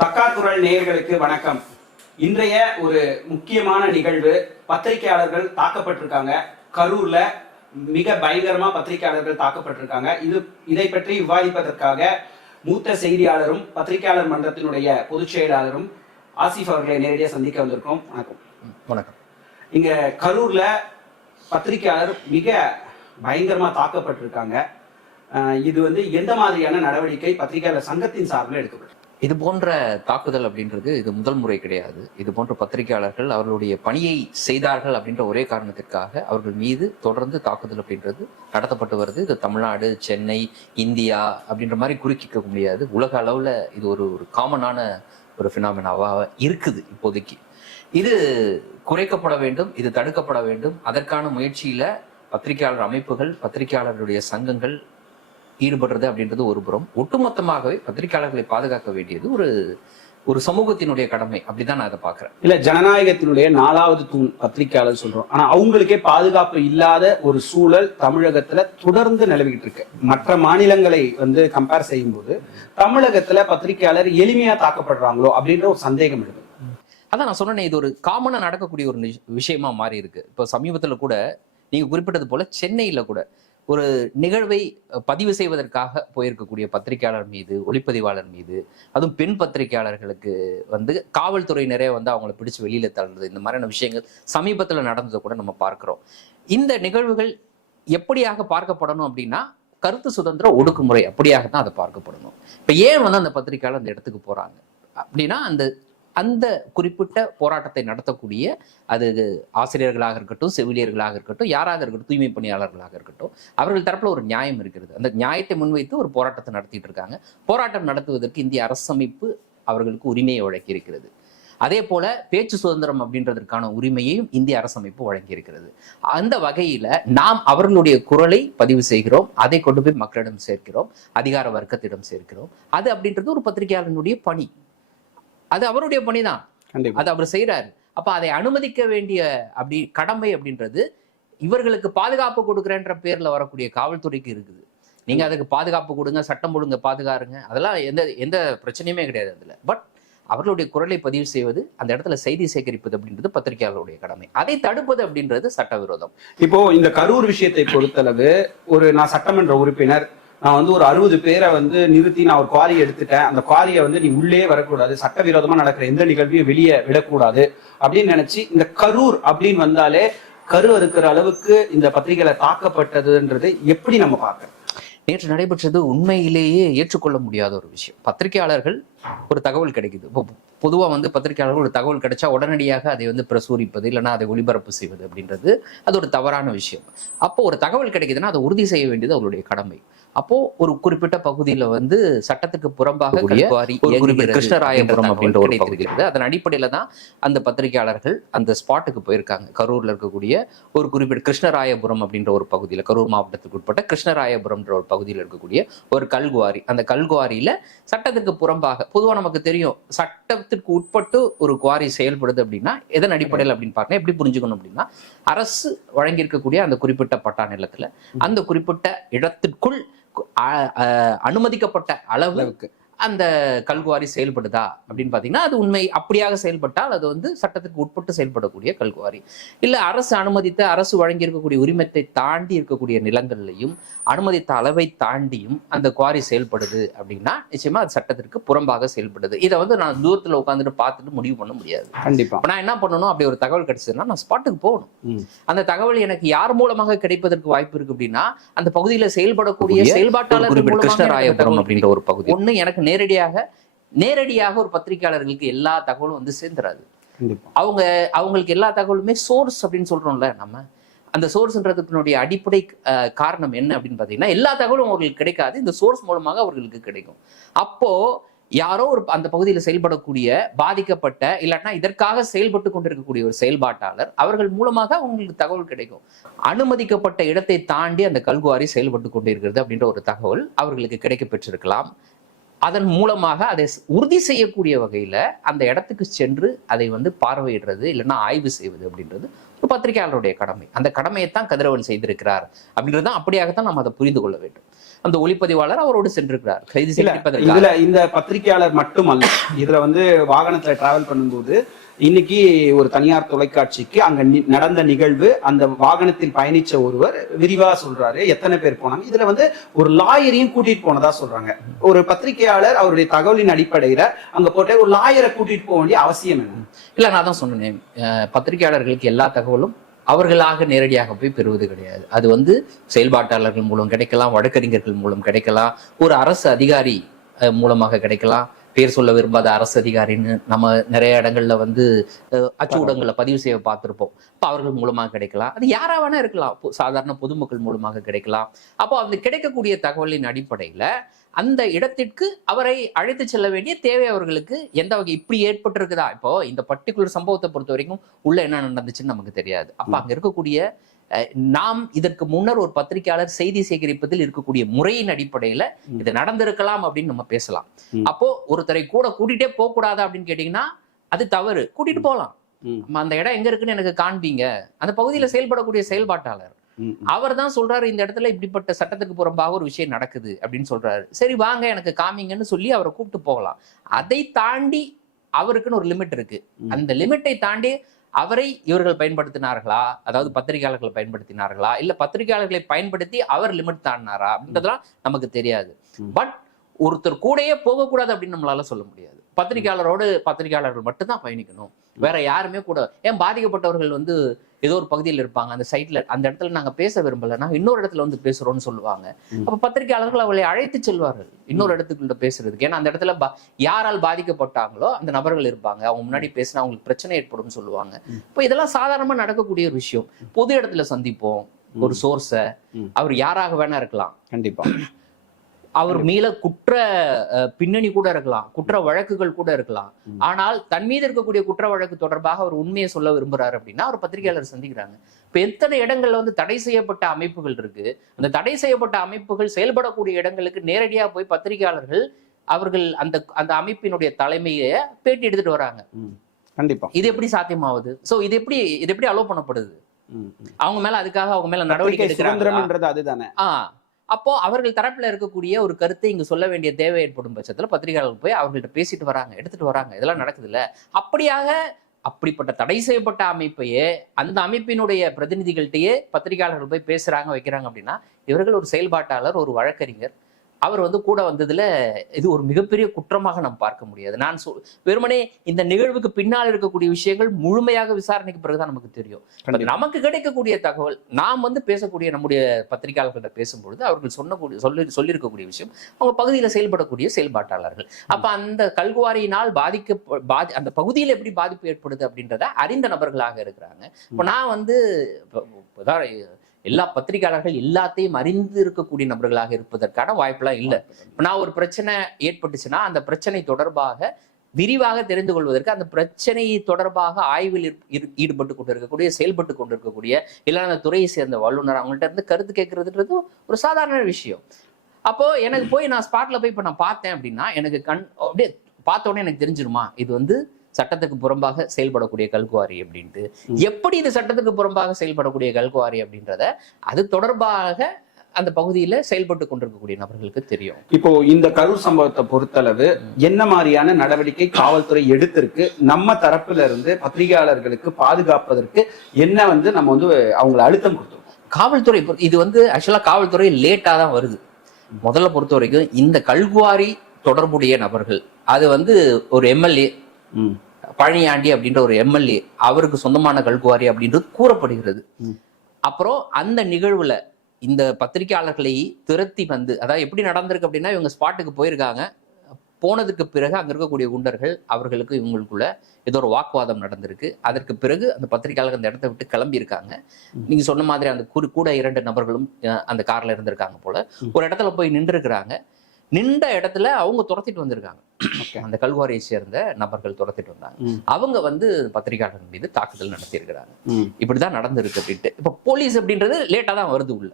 தக்காக்குரல் நேயர்களுக்கு வணக்கம். இன்றைய ஒரு முக்கியமான நிகழ்வு. பத்திரிகையாளர்கள் தாக்கப்பட்டிருக்காங்க. கரூர்ல மிக பயங்கரமா பத்திரிகையாளர்கள் தாக்கப்பட்டிருக்காங்க. இதை பற்றி விவாதிப்பதற்காக மூத்த செய்தியாளரும் பத்திரிகையாளர் மன்றத்தினுடைய பொதுச் செயலாளரும் ஆசிஃப் அவர்களை நேரடியாக சந்திக்க வந்திருக்கோம். வணக்கம். வணக்கம். இங்க கரூர்ல பத்திரிகையாளர் மிக பயங்கரமா தாக்கப்பட்டிருக்காங்க. இது எந்த மாதிரியான நடவடிக்கை பத்திரிகையாளர் சங்கத்தின் சார்பில் எடுக்கப்படும்? இது போன்ற தாக்குதல் அப்படின்றது இது முதல் முறை கிடையாது. இது போன்ற பத்திரிகையாளர்கள் அவர்களுடைய பணியை செய்தார்கள் அப்படின்ற ஒரே காரணத்திற்காக அவர்கள் மீது தொடர்ந்து தாக்குதல் அப்படின்றது நடத்தப்பட்டு வருது. இது தமிழ்நாடு, சென்னை, இந்தியா அப்படின்ற மாதிரி குறுக்கிக்க முடியாது. உலக அளவுல இது ஒரு காமனான ஒரு பினாமினாவா இருக்குது. இப்போதைக்கு இது குறைக்கப்பட வேண்டும், இது தடுக்கப்பட வேண்டும். அதற்கான முயற்சியில பத்திரிகையாளர் அமைப்புகள், பத்திரிகையாளர்களுடைய சங்கங்கள் ஈடுபடுறது அப்படின்றது ஒரு புறம். ஒட்டுமொத்தமாகவே பத்திரிகையாளர்களை பாதுகாக்க வேண்டியது ஒரு சமூகத்தினுடைய கடமை. அப்படிதான் நான் அதை பாக்குறேன். இல்ல, ஜனநாயகத்தினுடைய 4வது தூண் பத்திரிகையாளர் சொல்றோம். ஆனா அவங்களுக்கே பாதுகாப்பு இல்லாத ஒரு சூழல் தமிழகத்துல தொடர்ந்து நிலவிட்டு இருக்கு. மற்ற மாநிலங்களை கம்பேர் செய்யும் போது தமிழகத்துல பத்திரிகையாளர் எளிமையா தாக்கப்படுறாங்களோ அப்படின்ற ஒரு சந்தேகம் இருக்கு. அதான் நான் சொன்னேன், இது ஒரு காமனா நடக்கக்கூடிய ஒரு விஷயமா மாறி இருக்கு. இப்போ சமீபத்துல கூட நீங்க குறிப்பிட்டது போல சென்னையில கூட ஒரு நிகழ்வை பதிவு செய்வதற்காக போயிருக்கக்கூடிய பத்திரிகையாளர் மீது, ஒளிப்பதிவாளர் மீது, அதுவும் பெண் பத்திரிகையாளர்களுக்கு காவல்துறையினரே அவங்கள பிடிச்சு வெளியில தள்ளுறது, இந்த மாதிரியான விஷயங்கள் சமீபத்துல நடந்ததை கூட நம்ம பார்க்கிறோம். இந்த நிகழ்வுகள் எப்படியாக பார்க்கப்படணும் அப்படின்னா, கருத்து சுதந்திர ஒடுக்குமுறை அப்படியாகத்தான் அதை பார்க்கப்படணும். இப்ப ஏன் அந்த பத்திரிகையாளர் அந்த இடத்துக்கு போறாங்க அப்படின்னா, அந்த குறிப்பிட்ட போராட்டத்தை நடத்தக்கூடிய அது ஆசிரியர்களாக இருக்கட்டும், செவிலியர்களாக இருக்கட்டும், யாராக இருக்கட்டும், தூய்மை பணியாளர்களாக இருக்கட்டும், அவர்கள் தரப்புல ஒரு நியாயம் இருக்கிறது. அந்த நியாயத்தை முன்வைத்து ஒரு போராட்டத்தை நடத்திட்டு இருக்காங்க. போராட்டம் நடத்துவதற்கு இந்திய அரசமைப்பு அவர்களுக்கு உரிமையை வழங்கி இருக்கிறது. அதே போல பேச்சு சுதந்திரம் அப்படின்றதற்கான உரிமையையும் இந்திய அரசமைப்பு வழங்கி இருக்கிறது. அந்த வகையில நாம் அவர்களுடைய குரலை பதிவு செய்கிறோம், அதை கொண்டு போய் மக்களிடம் சேர்க்கிறோம், அதிகார வர்க்கத்திடம் சேர்க்கிறோம். அது அப்படின்றது ஒரு பத்திரிகையாளனுடைய பணி. அது அவருடைய பணிதான், அது அவர் செய்யறாரு. அப்ப அதை அனுமதிக்க வேண்டிய கடமை அப்படின்றது இவர்களுக்கு பாதுகாப்பு கொடுக்குறேன்ற பேர்ல வரக்கூடிய காவல்துறைக்கு இருக்குது. நீங்க அதுக்கு பாதுகாப்பு கொடுங்க, சட்டம் ஒழுங்க பாதுகாருங்க, அதெல்லாம் எந்த பிரச்சனையுமே கிடையாது அதுல. பட் அவர்களுடைய குரலை பதிவு செய்வது, அந்த இடத்துல செய்தி சேகரிப்பது அப்படின்றது பத்திரிகையாளருடைய கடமை. அதை தடுப்பது அப்படின்றது சட்டவிரோதம். இப்போ இந்த கரூர் விஷயத்தை பொறுத்தளவு நான் சட்டமன்ற உறுப்பினர், நான் ஒரு 60 பேரை நிறுத்தி நான் ஒரு குவாரியை எடுத்துட்டேன், அந்த குவாரியை நீ உள்ளே வரக்கூடாது, சட்டவிரோதமா நடக்கிற எந்த நிகழ்வையும் வெளியே விடக்கூடாது அப்படின்னு நினைச்சு இந்த கரூர் அப்படின்னு வந்தாலே கரு அறுக்கிற அளவுக்கு இந்த பத்திரிகைகளை தாக்கப்பட்டதுன்றது எப்படி நம்ம பார்க்கறோம்? நேற்று நடைபெற்றது உண்மையிலேயே ஏற்றுக்கொள்ள முடியாத ஒரு விஷயம். பத்திரிகையாளர்கள் ஒரு தகவல் கிடைக்குது. இப்போ பொதுவாக பத்திரிகையாளர்கள் ஒரு தகவல் கிடைச்சா உடனடியாக அதை பிரசுரிப்பது, இல்லைன்னா அதை ஒளிபரப்பு செய்வது அப்படின்றது அது ஒரு தவறான விஷயம். அப்போ ஒரு தகவல் கிடைக்குதுன்னா அதை உறுதி செய்ய வேண்டியது அவருடைய கடமை. அப்போ ஒரு குறிப்பிட்ட பகுதியில சட்டத்துக்கு புறம்பாக கிருஷ்ணராயபுரம் அப்படின்ற ஒரு பகுதி இருக்குது. அதன் அடிப்படையில தான் அந்த பத்திரிகையாளர்கள் அந்த ஸ்பாட்டுக்கு போயிருக்காங்க. கரூர்ல இருக்கக்கூடிய ஒரு குறிப்பிட்ட கிருஷ்ணராயபுரம் அப்படின்ற ஒரு பகுதியில, கரூர் மாவட்டத்துக்கு உட்பட்ட கிருஷ்ணராயபுரம்ன்ற ஒரு பகுதியில் இருக்கக்கூடிய ஒரு கல்குவாரி. அந்த கல்குவாரியில சட்டத்துக்கு புறம்பாக, பொதுவா நமக்கு தெரியும் சட்டத்திற்கு உட்பட்டு ஒரு குவாரி செயல்படுது அப்படின்னா எதன் அடிப்படையில் அப்படின்னு பார்க்கணும். எப்படி புரிஞ்சுக்கணும் அப்படின்னா, அரசு வழங்கியிருக்கக்கூடிய அந்த குறிப்பிட்ட பட்டா நிலத்துல அந்த குறிப்பிட்ட இடத்திற்குள் அனுமதிக்கப்பட்ட அளவுக்கு அந்த கல்குவாரி செயல்படுதா அப்படின்னு பாத்தீங்கன்னா, அது உண்மை அப்படியாக செயல்பட்டால் அது சட்டத்துக்கு உட்பட்டு செயல்படக்கூடிய கல்குவாரி. இல்ல அரசு அனுமதித்த, அரசு வழங்கி இருக்கக்கூடிய உரிமத்தை தாண்டி இருக்கக்கூடிய நிலங்கள்லையும் அனுமதித்த அளவை தாண்டியும் அந்த குவாரி செயல்படுது அப்படின்னா நிச்சயமா அது சட்டத்திற்கு புறம்பாக செயல்படுது. இதை நான் தூரத்துல உட்காந்துட்டு பார்த்துட்டு முடிவு பண்ண முடியாது. கண்டிப்பா நான் என்ன பண்ணணும், அப்படி ஒரு தகவல் கிடைச்சதுன்னா நான் ஸ்பாட்டுக்கு போகணும். அந்த தகவல் எனக்கு யார் மூலமாக கிடைப்பதற்கு வாய்ப்பு இருக்கு அப்படின்னா, அந்த பகுதியில செயல்படக்கூடிய செயல்பாட்டாளர் கிருஷ்ணராயபுரம் அப்படின்ற ஒரு பகுதி. ஒண்ணு எனக்கு நேரடியாக ஒரு பத்திரிகையாளர்களுக்கு எல்லா தகவலும் சேர்ந்துராது. அவங்களுக்கு எல்லா தகவலுமே சோர்ஸ் அப்படின்னு சொல்றோம்ல நம்ம. அந்த சோர்ஸ்ன்றதுக்குடைய அடிப்படை காரணம் என்ன அப்படின்னு பாத்தீங்கன்னா, எல்லா தகவலும் அவர்களுக்கு கிடைக்காது, இந்த சோர்ஸ் மூலமாக அவர்களுக்கு கிடைக்கும். அப்போ யாரோ அந்த பகுதியில் செயல்படக்கூடிய பாதிக்கப்பட்ட, இல்லாட்டினா இதற்காக செயல்பட்டு கொண்டிருக்கக்கூடிய ஒரு செயல்பாட்டாளர், அவர்கள் மூலமாக அவங்களுக்கு தகவல் கிடைக்கும். அனுமதிக்கப்பட்ட இடத்தை தாண்டி அந்த கல்குவாரி செயல்பட்டு கொண்டிருக்கிறது அப்படின்ற ஒரு தகவல் அவர்களுக்கு கிடைக்க பெற்றிருக்கலாம். அதன் மூலமாக அதை உறுதி செய்யக்கூடிய வகையில அந்த இடத்துக்கு சென்று அதை பார்வையிடுறது, இல்லைன்னா ஆய்வு செய்வது அப்படின்றது ஒரு பத்திரிகையாளருடைய கடமை. அந்த கடமையைத்தான் கதிரவன் செய்திருக்கிறார் அப்படின்றதான், அப்படியாகத்தான் நம்ம அதை புரிந்து கொள்ள வேண்டும். அந்த ஒளிப்பதிவாளர் அவரோடு சென்றிருக்கிறார் கைது செய்யப்பதற்காக. இதுல இந்த பத்திரிகையாளர் மட்டுமல்ல, இதுல வந்து வாகனத்துல டிராவல் பண்ணும்போது இன்னைக்கு ஒரு தனியார் தொலைக்காட்சிக்கு அங்க நடந்த நிகழ்வு, அந்த வாகனத்தில் பயணிச்ச ஒருவர் விரிவா சொல்றாரு எத்தனை பேர் போனாங்க. இதுல வந்து ஒரு லாயரையும் கூட்டிட்டு போனதா சொல்றாங்க. ஒரு பத்திரிகையாளர் அவருடைய தகவலின் அடிப்படையில அங்க போட்ட ஒரு லாயரை கூட்டிட்டு போக வேண்டிய அவசியம் என்ன? இல்ல, நான் தான் சொன்னேன், பத்திரிகையாளர்களுக்கு எல்லா தகவலும் அவர்களாக நேரடியாக போய் பெறுவது கிடையாது. அது வந்து செயல்பாட்டாளர்கள் மூலம் கிடைக்கலாம், வழக்கறிஞர்கள் மூலம் கிடைக்கலாம், ஒரு அரசு அதிகாரி மூலமாக கிடைக்கலாம். பேர் சொல்ல விரும்பாத அரசு அதிகாரின்னு நம்ம நிறைய இடங்கள்ல வந்து அச்சூடங்களை பதிவு செய்ய பார்த்திருப்போம். இப்போ அவர்கள் மூலமாக கிடைக்கலாம், அது யாரா வேணா இருக்கலாம், சாதாரண பொதுமக்கள் மூலமாக கிடைக்கலாம். அப்போ அந்த கிடைக்கக்கூடிய தகவலின் அடிப்படையில அந்த இடத்திற்கு அவரை அழைத்து செல்ல வேண்டிய தேவை அவர்களுக்கு எந்த வகை இப்படி ஏற்பட்டிருக்குதா. இப்போ இந்த பர்டிகுலர் சம்பவத்தை பொறுத்த வரைக்கும் உள்ள என்ன நடந்துச்சுன்னு நமக்கு தெரியாது. அப்ப அங்க இருக்கக்கூடிய நாம் இதற்கு முன்னர் ஒரு பத்திரிகையாளர் செய்தி சேகரிப்பதில் இருக்கக்கூடிய முறையின் அடிப்படையில இது நடந்திருக்கலாம் அப்படின்னு நம்ம பேசலாம். அப்போ ஒருத்தரை கூட கூட்டிகிட்டே போக கூடாதா அப்படின்னு கேட்டீங்கன்னா அது தவறு. கூட்டிட்டு போகலாம், அந்த இடம் எங்க இருக்குன்னு எனக்கு காண்பீங்க. அந்த பகுதியில செயல்படக்கூடிய செயல்பாட்டாளர் அவர் தான் சொல்றாரு, இந்த இடத்துல இப்படிப்பட்ட சட்டத்துக்கு புறம்பாக ஒரு விஷயம் நடக்குது அப்படின்னு சொல்றாரு. சரி வாங்க எனக்கு காமிங்கன்னு சொல்லி அவரை கூப்பிட்டு போகலாம். அதை தாண்டி அவருக்குன்னு ஒரு லிமிட் இருக்கு. அந்த லிமிட்டை தாண்டி அவரை இவர்கள் பயன்படுத்தினார்களா, அதாவது பத்திரிகையாளர்களை பயன்படுத்தினார்களா, இல்ல பத்திரிகையாளர்களை பயன்படுத்தி அவர் லிமிட் தாண்டினாரா அப்படின்றதுலாம் நமக்கு தெரியாது. பட் ஒருத்தர் கூடயே போகக்கூடாது அப்படின்னு நம்மளால சொல்ல முடியாது. பத்திரிகையாளரோடு பத்திரிகையாளர்கள் மட்டும்தான் பயணிக்கணும், வேற யாருமே கூட. ஏன் பாதிக்கப்பட்டவர்கள் வந்து ஏதோ ஒரு பகுதியில் இருப்பாங்க, அந்த சைட்ல அந்த இடத்துல நாங்க பேச விரும்பல, நாங்க இன்னொரு இடத்துல வந்து பேசுறோம்னு சொல்லுவாங்க. அப்ப பத்திரிகையாளர்கள் அவளை அழைத்து செல்வார்கள் இன்னொரு இடத்துக்குள்ள பேசுறதுக்கு. ஏன்னா அந்த இடத்துல யாரால் பாதிக்கப்பட்டாங்களோ அந்த நபர்கள் இருப்பாங்க, அவங்க முன்னாடி பேசினா அவங்களுக்கு பிரச்சனை ஏற்படும் சொல்லுவாங்க. இப்போ இதெல்லாம் சாதாரணமா நடக்கக்கூடிய ஒரு விஷயம். பொது இடத்துல சந்திப்போம் ஒரு சோர்ஸ, அவர் யாராக வேணா இருக்கலாம், கண்டிப்பா அவர் மீள குற்ற பின்னணி கூட இருக்கலாம், குற்ற வழக்குகள் கூட இருக்கலாம். ஆனால் தன் மீது இருக்கக்கூடிய குற்ற வழக்கு தொடர்பாக அவர் உண்மையை சொல்ல விரும்புறாரு அப்படின்னா அவர் பத்திரிகையாளர் சந்திக்கிறாங்க. இப்ப எத்தனை இடங்கள்ல வந்து தடை செய்யப்பட்ட அமைப்புகள் இருக்கு, அந்த தடை செய்யப்பட்ட அமைப்புகள் செயல்படக்கூடிய இடங்களுக்கு நேரடியா போய் பத்திரிகையாளர்கள் அவர்கள் அந்த அந்த அமைப்பினுடைய தலைமையை பேட்டி எடுத்துட்டு வராங்க. கண்டிப்பா இது எப்படி சாத்தியமாகுது? சோ இது எப்படி அலோவ் பண்ணப்படுது? அவங்க மேல அதுக்காக அவங்க மேல நடவடிக்கை எடுக்கிறாங்க. அதுதானே. அப்போ அவர்கள் தரப்புல இருக்கக்கூடிய ஒரு கருத்தை இங்க சொல்ல வேண்டிய தேவை ஏற்படும் பட்சத்துல பத்திரிகையாளர்கள் போய் அவர்கள்ட்ட பேசிட்டு வராங்க, எடுத்துட்டு வராங்க. இதெல்லாம் நடக்குது இல்ல. அப்படிப்பட்ட தடை செய்யப்பட்ட அமைப்பையே அந்த அமைப்பினுடைய பிரதிநிதிகள்கிட்டயே பத்திரிகையாளர்கள் போய் பேசுறாங்க, வைக்கிறாங்க அப்படின்னா இவர்கள் ஒரு செயல்பாட்டாளர், ஒரு வழக்கறிஞர், அவர் வந்து கூட வந்ததுல இது ஒரு மிகப்பெரிய குற்றமாக நாம் பார்க்க முடியாது. நான் வெறுமனே இந்த நிகழ்வுக்கு பின்னால் இருக்கக்கூடிய விஷயங்கள் முழுமையாக விசாரணைக்கு பிறகுதான் நமக்கு தெரியும். நமக்கு கிடைக்கக்கூடிய தகவல், நாம் வந்து பேசக்கூடிய நம்முடைய பத்திரிகையாளர்கிட்ட பேசும்பொழுது அவர்கள் சொல்லியிருக்கக்கூடிய விஷயம் அவங்க பகுதியில் செயல்படக்கூடிய செயல்பாட்டாளர்கள். அப்ப அந்த கல்குவாரியினால் அந்த பகுதியில் எப்படி பாதிப்பு ஏற்படுது அப்படின்றத அறிந்த நபர்களாக இருக்கிறாங்க. இப்ப நான் வந்து எல்லா பத்திரிகையாளர்கள் எல்லாத்தையும் அறிந்து இருக்கக்கூடிய நபர்களாக இருப்பதற்கான வாய்ப்பெல்லாம் இல்லை. நான் ஒரு பிரச்சனை ஏற்பட்டுச்சுன்னா அந்த பிரச்சனை தொடர்பாக விரிவாக தெரிந்து கொள்வதற்கு, அந்த பிரச்சனை தொடர்பாக ஆய்வில் ஈடுபட்டு செயல்பட்டு கொண்டிருக்கக்கூடிய இல்ல அந்த துறையை சேர்ந்த வல்லுநர் அவங்கள்ட்ட இருந்து கருத்து கேட்கறதுன்றது ஒரு சாதாரண விஷயம். அப்போ எனக்கு போய் நான் ஸ்பாட்ல போய் இப்ப நான் பார்த்தேன் அப்படின்னா எனக்கு அப்படியே பார்த்த உடனே எனக்கு தெரிஞ்சிருமா இது வந்து சட்டத்துக்கு புறம்பாக செயல்படக்கூடிய கல்குவாரி அப்படின்ட்டு. எப்படி இது சட்டத்துக்கு புறம்பாக செயல்படக்கூடிய கல்குவாரி அப்படின்றத அது தொடர்பாக அந்த பகுதியில செயல்பட்டு கொண்டிருக்கக்கூடிய நபர்களுக்கு தெரியும். இப்போ இந்த கரூர் சம்பவத்தை பொறுத்தளவு என்ன மாதிரியான நடவடிக்கை காவல்துறை எடுத்திருக்கு, நம்ம தரப்புல இருந்து பத்திரிகையாளர்களுக்கு பாதுகாப்பதற்கு என்ன வந்து நம்ம வந்து அவங்களை அழுத்தம் கொடுத்தோம்? காவல்துறை இது வந்து ஆக்சுவலா காவல்துறை லேட்டா தான் வருது. முதல்ல பொறுத்த வரைக்கும் இந்த கல்குவாரி தொடர்புடைய நபர்கள், அது வந்து ஒரு எம்எல்ஏ பழனியாண்டி அப்படின்ற ஒரு எம்எல்ஏ, அவருக்கு சொந்தமான கல்குவாரி அப்படின்றது கூறப்படுகிறது. அப்புறம் அந்த நிகழ்வுல இந்த பத்திரிகையாளர்களை திரட்டி வந்து, அதாவது எப்படி நடந்திருக்கு அப்படின்னா இவங்க ஸ்பாட்டுக்கு போயிருக்காங்க, போனதுக்கு பிறகு அங்க இருக்கக்கூடிய குண்டர்கள் அவர்களுக்கு இவங்களுக்குள்ள ஏதோ ஒரு வாக்குவாதம் நடந்திருக்கு. அதற்கு பிறகு அந்த பத்திரிகையாளர்கள் அந்த இடத்த விட்டு கிளம்பி இருக்காங்க. நீங்க சொன்ன மாதிரி அந்த கூட 2 நபர்களும் அந்த கார்ல இருந்திருக்காங்க போல. ஒரு இடத்துல போய் நின்று இருக்கிறாங்க. நின்ற இடத்துல அவங்க துரத்திட்டு வந்திருக்காங்க. அந்த கல்குவாரியை சேர்ந்த நபர்கள் துரத்திட்டு வந்தாங்க. அவங்க வந்து பத்திரிகையாளர்கள் மீது தாக்குதல் நடத்தி இருக்கிறாங்க. இப்படிதான் நடந்திருக்கு அப்படின்ட்டு. இப்ப போலீஸ் அப்படின்றது லேட்டா தான் வருது உள்ள.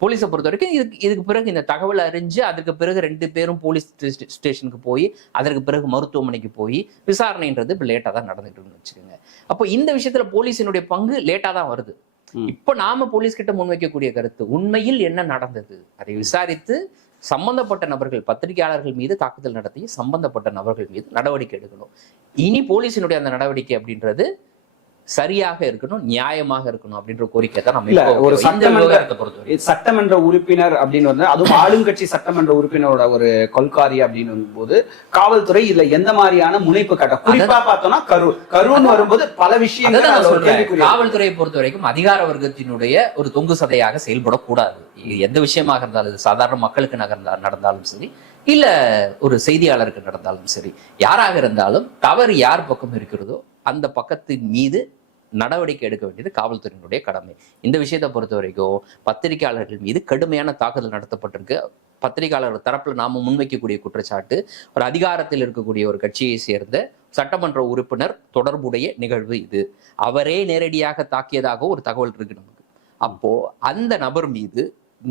போலீஸை பொறுத்த வரைக்கும் இதுக்கு பிறகு இந்த தகவல் அறிஞ்சு அதற்கு பிறகு 2 பேரும் போலீஸ் ஸ்டேஷனுக்கு போய் அதற்கு பிறகு மருத்துவமனைக்கு போய் விசாரணைன்றது இப்ப லேட்டா தான் நடந்துட்டு வச்சுக்கோங்க. அப்போ இந்த விஷயத்துல போலீஸினுடைய பங்கு லேட்டா தான் வருது. இப்ப நாம போலீஸ் கிட்ட முன்வைக்கக்கூடிய கருத்து உண்மையில் என்ன நடந்தது அதை விசாரித்து சம்பந்தப்பட்ட நபர்கள் பத்திரிகையாளர்கள் மீது தாக்குதல் நடத்தி சம்பந்தப்பட்ட நபர்கள் மீது நடவடிக்கை எடுக்கணும். இனி போலீசினுடைய அந்த நடவடிக்கை அப்படின்றது சரியாக இருக்கணும், நியாயமாக இருக்கணும் அப்படின்ற கோரிக்கை தான் நம்ம ஒரு சட்டமன்ற உறுப்பினர் அப்படின்னு வந்து அதுவும் ஆளுங்கட்சி சட்டமன்ற உறுப்பினரோட ஒரு கொள்காரி அப்படின்னு போது காவல்துறை இதுல எந்த மாதிரியான முனைப்பு காட்ட குறிப்பா பார்த்தோம்னா கரூர்னு வரும்போது பல விஷயங்கள் காவல்துறையை பொறுத்த வரைக்கும் அதிகார வர்க்கத்தினுடைய ஒரு தொங்கு சதையாக செயல்படக்கூடாது. எந்த விஷயமாக இருந்தாலும் சாதாரண மக்களுக்கு நடந்தாலும் சரி இல்ல ஒரு செய்தியாளருக்கு நடந்தாலும் சரி யாராக இருந்தாலும் தவறு யார் பக்கம் இருக்கிறதோ அந்த பக்கத்தின் மீது நடவடிக்கை எடுக்க வேண்டியது காவல்துறையினுடைய கடமை. இந்த விஷயத்தை பொறுத்த வரைக்கும் பத்திரிகையாளர்கள் மீது கடுமையான தாக்குதல் நடத்தப்பட்டிருக்கு. பத்திரிகையாளர்கள் தரப்புல நாம முன்வைக்கக்கூடிய குற்றச்சாட்டு ஒரு அதிகாரத்தில் இருக்கக்கூடிய ஒரு கட்சியை சேர்ந்த சட்டமன்ற உறுப்பினர் தொடர்புடைய நிகழ்வு இது, அவரே நேரடியாக தாக்கியதாக ஒரு தகவல் இருக்கு நமக்கு. அப்போ அந்த நபர் மீது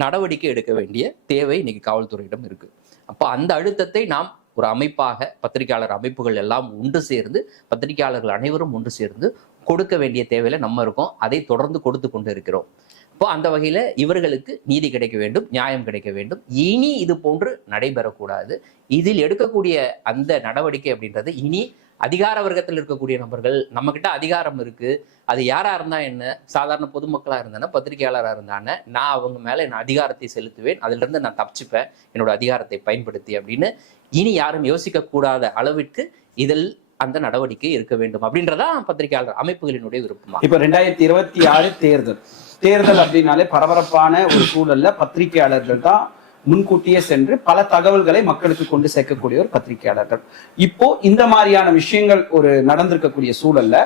நடவடிக்கை எடுக்க வேண்டிய தேவை இன்னைக்கு காவல்துறையிடம் இருக்கு. அப்போ அந்த அழுத்தத்தை நாம் ஒரு அமைப்பாக பத்திரிகையாளர் அமைப்புகள் எல்லாம் ஒன்று சேர்ந்து பத்திரிகையாளர்கள் அனைவரும் ஒன்று சேர்ந்து கொடுக்க வேண்டிய தேவையில நம்ம இருக்கோம். அதை தொடர்ந்து கொடுத்து கொண்டு இருக்கிறோம். இப்போ அந்த வகையில இவர்களுக்கு நீதி கிடைக்க வேண்டும், நியாயம் கிடைக்க வேண்டும். இனி இது போன்று நடைபெறக்கூடாது. இதில் எடுக்கக்கூடிய அந்த நடவடிக்கை அப்படின்றது இனி அதிகார வர்க்கத்தில் இருக்கக்கூடிய நபர்கள், நம்ம கிட்ட அதிகாரம் இருக்கு, அது யாரா இருந்தா என்ன, சாதாரண பொதுமக்களா இருந்தானே பத்திரிகையாளராக இருந்தானே நான் அவங்க மேல என் அதிகாரத்தை செலுத்துவேன், அதுல இருந்து நான் தப்பிச்சுப்பேன் என்னோட அதிகாரத்தை பயன்படுத்தி அப்படின்னு இனி யாரும் யோசிக்க கூடாத அளவிற்கு இதில் அந்த நடவடிக்கை இருக்க வேண்டும் அப்படின்றதா பத்திரிகையாளர் அமைப்புகளினுடைய விருப்பமா. இப்ப 2026 தேர்தல் அப்படின்னாலே பரபரப்பான ஒரு சூழல்ல பத்திரிகையாளர்கள் தான் முன்கூட்டியே சென்று பல தகவல்களை மக்களுக்கு கொண்டு சேர்க்கக்கூடிய ஒரு பத்திரிகையாளர்கள். இப்போ இந்த மாதிரியான விஷயங்கள் ஒரு நடந்திருக்கக்கூடிய சூழல்ல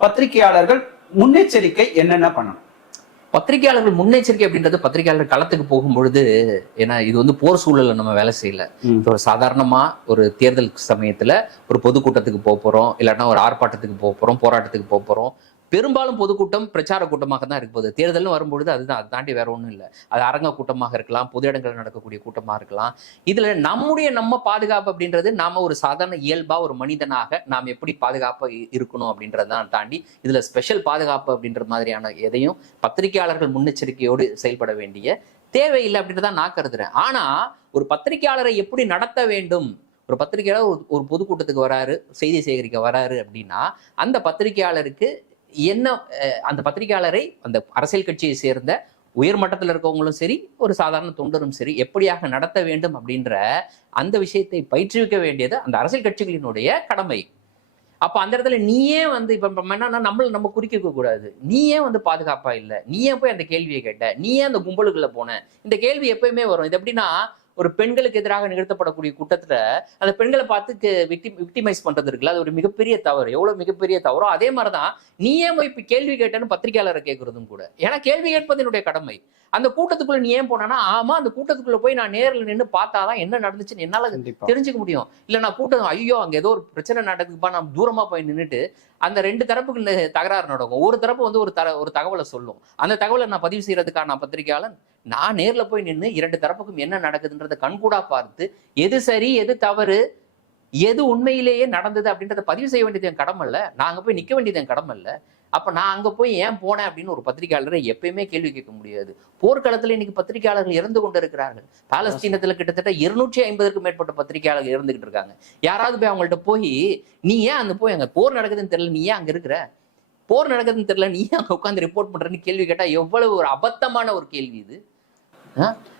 பத்திரிகையாளர்கள் முன்னெச்சரிக்கை என்னென்ன பண்ணணும்? பத்திரிகையாளர்கள் முன்னெச்சரிக்கை அப்படின்றது பத்திரிகையாளர் களத்துக்கு போகும்பொழுது, ஏன்னா இது வந்து போர் சூழல்ல நம்ம வேலை செய்யல. ஒரு சாதாரணமா ஒரு தேர்தல் சமயத்துல ஒரு பொதுக்கூட்டத்துக்கு போறோம், இல்லைன்னா ஒரு ஆர்ப்பாட்டத்துக்கு போறோம், போராட்டத்துக்கு போறோம். பெரும்பாலும் பொதுக்கூட்டம் பிரச்சார கூட்டமாக தான் இருக்க போகுது. தேர்தல்னு வரும்பொழுது அதுதான், அதை தாண்டி வேற ஒன்றும் இல்லை. அது அரங்க கூட்டமாக இருக்கலாம், பொது இடங்களில் நடக்கக்கூடிய கூட்டமாக இருக்கலாம். இதுல நம்ம பாதுகாப்பு அப்படின்றது நாம ஒரு சாதாரண இயல்பா ஒரு மனிதனாக நாம் எப்படி பாதுகாப்பா இருக்கணும் அப்படின்றதான் தாண்டி இதுல ஸ்பெஷல் பாதுகாப்பு அப்படின்ற மாதிரியான எதையும் பத்திரிகையாளர்கள் முன்னெச்சரிக்கையோடு செயல்பட வேண்டிய தேவையில்லை அப்படின்றதான் நான் கருதுறேன். ஆனா ஒரு பத்திரிகையாளரை எப்படி நடத்த வேண்டும், ஒரு பத்திரிகையாளர் ஒரு பொதுக்கூட்டத்துக்கு வராரு, செய்தி சேகரிக்க வராரு அப்படின்னா அந்த பத்திரிகையாளருக்கு என்ன, அந்த பத்திரிகையாளரை அந்த அரசியல் கட்சியை சேர்ந்த உயர் மட்டத்தில் இருக்கவங்களும் சரி ஒரு சாதாரண தொண்டரும் சரி எப்படியாக நடத்த வேண்டும் அப்படின்ற அந்த விஷயத்தை பயிற்றுவிக்க வேண்டியது அந்த அரசியல் கட்சிகளினுடைய கடமை. அப்ப அந்த இடத்துல நீயே வந்து இப்ப என்னன்னா நம்ம குறிக்க கூடாது, நீயே வந்து பாதுகாப்பா இல்லை, நீயே போய் அந்த கேள்வியை கேட்ட, நீயே அந்த கும்பலுக்குள்ள போன, இந்த கேள்வி எப்பயுமே வரும். இது எப்படின்னா ஒரு பெண்களுக்கு எதிராக நிகழ்த்தப்படக்கூடிய கூட்டத்துல அந்த பெண்களை பார்த்து விக்டிமைஸ் பண்றது இருக்குல்ல, அது ஒரு மிகப்பெரிய தவறு. எவ்வளவு மிகப்பெரிய தவறோ அதே மாதிரிதான் நீ ஏன் போய் இப்ப கேள்வி கேட்டேன்னு பத்திரிகையாளரை கேட்கறதும் கூட. ஏன்னா கேள்வி கேட்பது என்னுடைய கடமை. அந்த கூட்டத்துக்குள்ள நீ ஏன் போனா, ஆமா அந்த கூட்டத்துக்குள்ள போய் நான் நேரில் நின்று பார்த்தாதான் என்ன நடந்துச்சுன்னு என்னால தெரிஞ்சுக்க முடியும். இல்ல நான் கூட்டம் ஐயோ அங்க ஏதோ ஒரு பிரச்சனை நடக்குதுப்பா, நான் தூரமா போய் நின்றுட்டு அந்த ரெண்டு தரப்புக்கு தகராறு நடக்கும். ஒரு தரப்பு வந்து ஒரு தகவலை சொல்லும், அந்த தகவலை நான் பதிவு செய்யறதுக்கான நான் பத்திரிகையாளன் நான் நேர்ல போய் நின்று இரண்டு தரப்புக்கும் என்ன நடக்குதுன்றத கண்கூடா பார்த்து எது சரி எது தவறு எது உண்மையிலேயே நடந்தது அப்படின்றத பதிவு செய்ய வேண்டியது என் கடமை இல்ல, நான் அங்க போய் நிக்க வேண்டியது என் கடமை இல்ல. அப்ப நான் அங்க போய் ஏன் போனேன் அப்படின்னு ஒரு பத்திரிகையாளரை எப்பயுமே கேள்வி கேட்க முடியாது. போர்க்களத்துல இன்னைக்கு பத்திரிகையாளர்கள் இறந்து கொண்டு இருக்கிறார்கள். பாலஸ்தீனத்துல கிட்டத்தட்ட 250க்கும் மேற்பட்ட பத்திரிகையாளர்கள் இருந்துகிட்டு இருக்காங்க. யாராவது போய் அவங்கள்ட்ட போய் நீ ஏன் அங்க போய் அங்க போர் நடக்குதுன்னு தெரியல, நீ ஏன் அங்க இருக்கிற, போர் நடக்குதுன்னு தெரியல, நீ அங்க உட்காந்து ரிப்போர்ட் பண்றேன்னு கேள்வி கேட்டா எவ்வளவு ஒரு அபத்தமான ஒரு கேள்வி இது.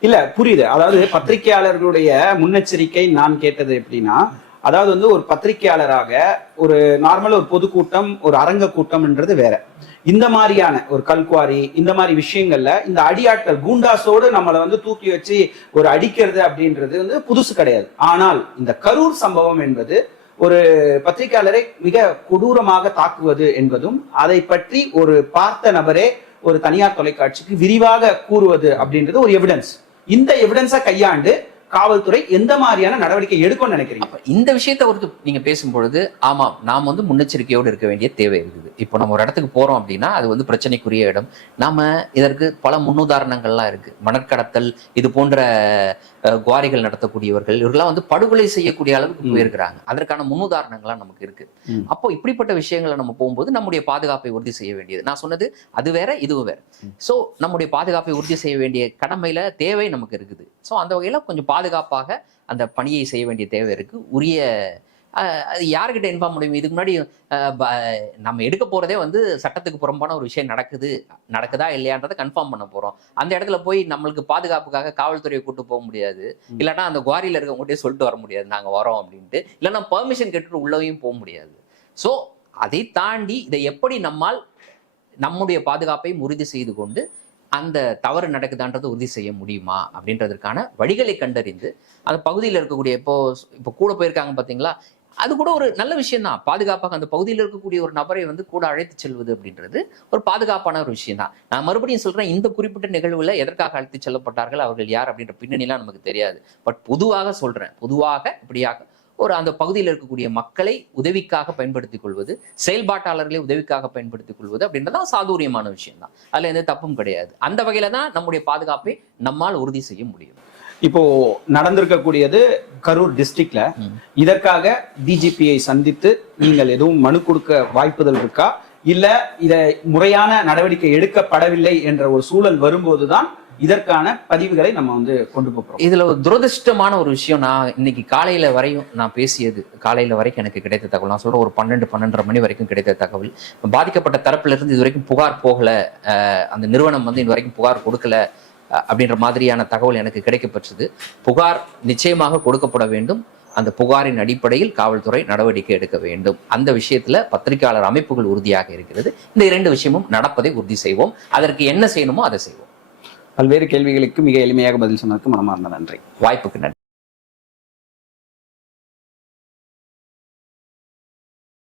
இல்ல புரியுது. அதாவது பத்திரிகையாளர்களுடைய முன்னெச்சரிக்கை நான் கேட்டது எப்படின்னா, அதாவது வந்து ஒரு பத்திரிகையாளராக ஒரு நார்மல் ஒரு பொதுக்கூட்டம் ஒரு அரங்க கூட்டம்ன்றது வேற. இந்த மாதிரியான ஒரு கல்குவாரி இந்த மாதிரி விஷயங்கள்ல இந்த அடியாட்கள் கூண்டாஸோடு நம்மளை வந்து தூக்கி வச்சு ஒரு அடிக்கிறது அப்படின்றது வந்து புதுசு கிடையாது. ஆனால் இந்த கரூர் சம்பவம் என்பது ஒரு பத்திரிகையாளரை மிக கொடூரமாக தாக்குவது என்பதும் அதை பற்றி ஒரு பார்த்த நபரே ஒரு தனியார் தொலைக்காட்சிக்கு விரிவாக கூறுவது அப்படின்றது ஒரு எவிடன்ஸ். இந்த எவிடன்ஸை கையாண்டு காவல்துறை எந்த மாதிரியான நடவடிக்கை எடுக்கும்னு நினைக்கிறீங்க? இந்த விஷயத்தை நீங்க பேசும்பொழுது ஆமாம் நாம் வந்து முன்னெச்சரிக்கையோடு இருக்க வேண்டிய தேவை இருக்குது. இப்போ நம்ம ஒரு இடத்துக்கு போறோம் அப்படின்னா அது வந்து பிரச்சனைக்குரிய இடம். நாம இதற்கு பல முன்னுதாரணங்கள்லாம் இருக்கு. மணற்கடத்தல், இது போன்ற குவாரிகள் நடத்தக்கூடியவர்கள், இவர்களாம் வந்து படுகொலை செய்யக்கூடிய அளவுக்கு போயிருக்கிறாங்க. அதற்கான முன்னுதாரணங்கள்லாம் நமக்கு இருக்கு. அப்போ இப்படிப்பட்ட விஷயங்களை நம்ம போகும்போது நம்முடைய பாதுகாப்பை உறுதி செய்ய வேண்டியது, நான் சொன்னது அது வேற இதுவும் வேற. ஸோ நம்முடைய பாதுகாப்பை உறுதி செய்ய வேண்டிய கடமையில தேவை நமக்கு இருக்குது. ஸோ அந்த வகையில கொஞ்சம் பாதுகாப்பாக அந்த பணியை செய்ய வேண்டிய தேவை இருக்கு. உரிய அது யாருக்கிட்ட இன்ஃபார்ம் முடியும்? இதுக்கு முன்னாடி நம்ம எடுக்க போறதே வந்து சட்டத்துக்கு புறம்பான ஒரு விஷயம் நடக்குதா இல்லையான்றதை கன்ஃபார்ம் பண்ண போறோம். அந்த இடத்துல போய் நம்மளுக்கு பாதுகாப்புக்காக காவல்துறையை கூட்டு போக முடியாது, இல்லைன்னா அந்த குவாரியில இருக்கவங்ககிட்டயே சொல்லிட்டு வர முடியாது நாங்க வரோம் அப்படின்ட்டு, இல்லைன்னா பெர்மிஷன் கேட்டுட்டு உள்ளவையும் போக முடியாது. ஸோ அதை தாண்டி இதை எப்படி நம்மால் நம்முடைய பாதுகாப்பை உறுதி செய்து கொண்டு அந்த தவறு நடக்குதான்றதை உறுதி செய்ய முடியுமா அப்படின்றதுக்கான வழிகளை கண்டறிந்து அந்த பகுதியில் இருக்கக்கூடிய இப்போ கூட போயிருக்காங்க பார்த்தீங்களா, அது கூட ஒரு நல்ல விஷயம் தான். பாதுகாப்பாக அந்த பகுதியில் இருக்கக்கூடிய ஒரு நபரை வந்து கூட அழைத்து செல்வது அப்படின்றது ஒரு பாதுகாப்பான ஒரு விஷயம் தான். நான் மறுபடியும் சொல்றேன், இந்த குறிப்பிட்ட நிகழ்வுல எதற்காக அழைத்து செல்லப்பட்டார்கள், அவர்கள் யார் அப்படின்ற பின்னணிலாம் நமக்கு தெரியாது. பட் பொதுவாக சொல்றேன், பொதுவாக இப்படியாக ஒரு அந்த பகுதியில் இருக்கக்கூடிய மக்களை உதவிக்காக பயன்படுத்திக் கொள்வது, செயல்பாட்டாளர்களை உதவிக்காக பயன்படுத்திக் கொள்வது அப்படின்றதான் சாதுரியமான விஷயம் தான். அதுல எந்த தப்பும் கிடையாது. அந்த வகையில தான் நம்முடைய பாதுகாப்பை நம்மால் உறுதி செய்ய முடியும். இப்போ நடந்திருக்கக்கூடியது கரூர் டிஸ்ட்ரிக்ட்ல, இதற்காக டிஜிபியை சந்தித்து நீங்கள் எதுவும் மனு கொடுக்க வாய்ப்புகள் இருக்கா, இல்ல இத முறையான நடவடிக்கை எடுக்கப்படவில்லை என்ற ஒரு சூழல் வரும்போதுதான் இதற்கான பதிவுகளை நம்ம வந்து கொண்டு போறோம்? இதுல ஒரு துரதிருஷ்டமான ஒரு விஷயம், நான் இன்னைக்கு காலையில வரையும் நான் பேசியது, காலையில வரைக்கும் எனக்கு கிடைத்த தகவல், நான் சொல்ற ஒரு 12-12:30 மணி வரைக்கும் கிடைத்த தகவல், பாதிக்கப்பட்ட தரப்புல இருந்து இது வரைக்கும் புகார் போகல, அந்த நிறுவனம் வந்து இது வரைக்கும் புகார் கொடுக்கல அப்படின்ற மாதிரியான தகவல் எனக்கு கிடைக்கப்பெற்றது. புகார் நிச்சயமாக கொடுக்கப்பட வேண்டும். அந்த புகாரின் அடிப்படையில் காவல்துறை நடவடிக்கை எடுக்க வேண்டும். அந்த விஷயத்துல பத்திரிகையாளர் அமைப்புகள் உறுதியாக இருக்கிறது. இந்த 2 விஷயமும் நடப்பதை உறுதி செய்வோம். அதற்கு என்ன செய்யணுமோ அதை செய்வோம். பல்வேறு கேள்விகளுக்கு மிக எளிமையாக பதில் சொன்னதுக்கு மனமார்ந்த நன்றி. வாய்ப்புக்கு நன்றி.